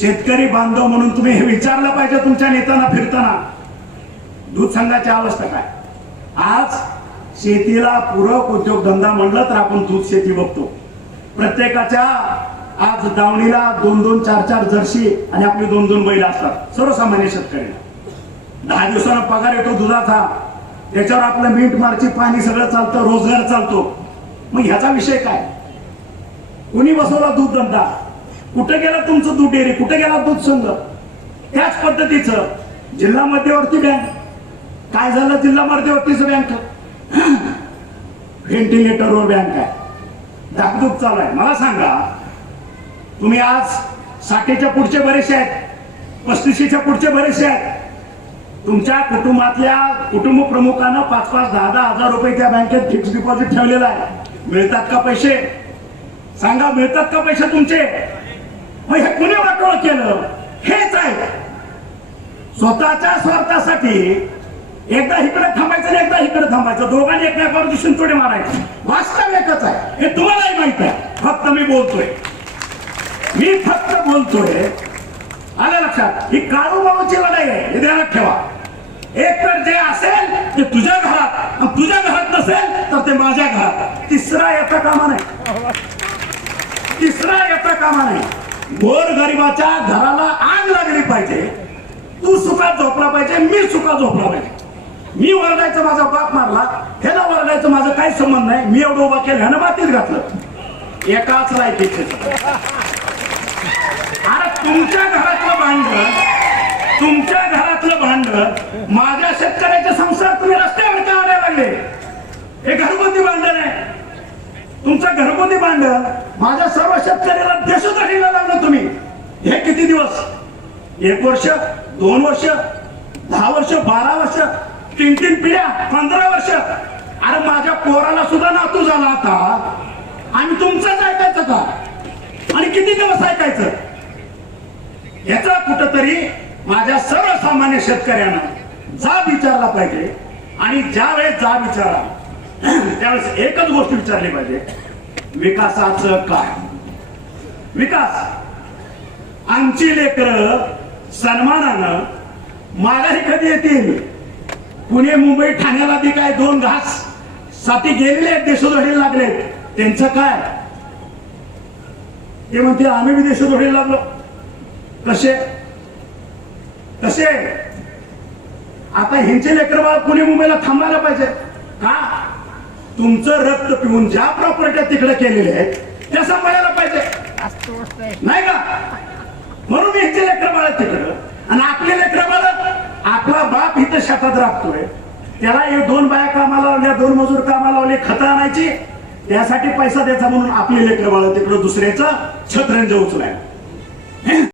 शेतकरी बांधव म्हणून तुम्ही हे विचारलं पाहिजे तुमच्या नेत्यांना फिरताना. दूध संघाची अवस्था काय? आज शेतीला पूरक उद्योगधंदा म्हणलं तर आपण दूध शेती बघतो. प्रत्येकाच्या आज दावणीला दोन दोन चार चार जर्सी आणि आपली दोन दोन बैल असतात. सर्वसामान्य शेतकऱ्यांना दहा दिवसानं पगार येतो दुधाचा. त्याच्यावर आपलं मीठ मारची पाणी सगळं चालतं रोजगार चालतो. मग ह्याचा विषय काय? कुणी बसवला दूध धंदा? कुठं गेला तुमचं दूध डेअरी? कुठे गेला दूध संघ? त्याच पद्धतीचं जिल्हा मध्यवर्ती बँक. काय झालं जिल्हा मध्यवर्तीचं बँक? व्हेंटिलेटरवर बँक आहे. धाकधूक चालू आहे. मला सांगा तुम्ही आज साठेच्या पुढचे बरेचसे आहेत पस्तीसशेच्या पुढचे बरेचसे आहेत. तुमच्या कुटुंबातल्या कुटुंब प्रमुखानं पाच पाच दहा दहा हजार रुपये त्या बँकेत फिक्स डिपॉझिट ठेवलेला आहे. मिळतात का पैसे? सांगा मिळतात का पैसे तुमचे? मग हे कुणी वाटोळ केलं हेच आहे. स्वतःच्या स्वार्थासाठी एकदा इकडे थांबायचं आणि एकदा इकडे थांबायचं. दोघांनी एकमेकावर दिसून तोडे मारायचे. वास्तव एकच आहे. हे तुम्हालाही माहीत आहे. फक्त मी बोलतोय. मी फक्त बोलतोय. आलं लक्षात? ही काळूबाबाची लढाई आहे. हे ध्यानात ठेवा. एकतर जे असेल ते तुझ्या घरात आणि तुझ्या घरात नसेल तर ते माझ्या घरात. तिसरा येता कामा नाही. तिसरा येता कामा नाही. गोर गरिबाच्या घराला आग लागली पाहिजे. तू सुखात झोपला पाहिजे मी सुखात झोपला पाहिजे. मी वरडायचं माझा बाप मारला ह्याला वरडायचं माझं काही संबंध नाही. मी एवढं उभा केलं ह्यानं मातीत घातलं. एकाच लायकीचे अरे तुमच्या घरातलं भांडण तुमच्या घरातलं भांडण माझ्या शेतकऱ्याचे संसार तुम्ही रस्त्यावर का आणायला लागले? हे घरगुती भांडण आहे. तुमचं घरगुती भांडण माझ्या सर्व शेतकऱ्याला देशोद्रोहीला लावलं तुम्ही हे किती दिवस? एक वर्ष दोन वर्ष दहा वर्ष बारा वर्ष तीन तीन पिढ्या पंधरा वर्ष. अरे माझ्या पोराला सुद्धा नातू झाला आता. आणि तुमचंच ऐकायचं का? आणि किती दिवस ऐकायचं? याचा कुठंतरी माझ्या सर्वसामान्य शेतकऱ्यांना जा विचारला पाहिजे. आणि ज्या वेळेस जा विचारा त्यावेळेस एकच गोष्ट विचारली पाहिजे. विकासाचं काय? विकास. आमची लेकर सन्मानानं माघारी कधी येतील? पुणे मुंबई ठाण्याला बी काय दोन घाससाठी गेलेले आहेत देशोधडीला लागलेत त्यांचं काय? ते म्हणते आम्ही बी देशोधडीला लागलो. कसे? कसे? आता ह्यांचे लेकर पुणे मुंबईला थांबायला पाहिजे. का? तुमचं रक्त पिऊन ज्या प्रॉपर्ट्या तिकडे केलेल्या आहेत त्या सांभाळायला पाहिजे. नाही का? त्यांचे लेकर बाळ तिकडं आणि आपले लेकर बाळ आपला बाप इथं शेतात राबतोय. त्याला हे दोन बाया कामाला लावल्या दोन मजूर कामाला लावले खतं आणायची. त्यासाठी पैसा द्यायचा म्हणून आपले लेकर बाळ तिकडं दुसऱ्याचं छत्रंज उचलाय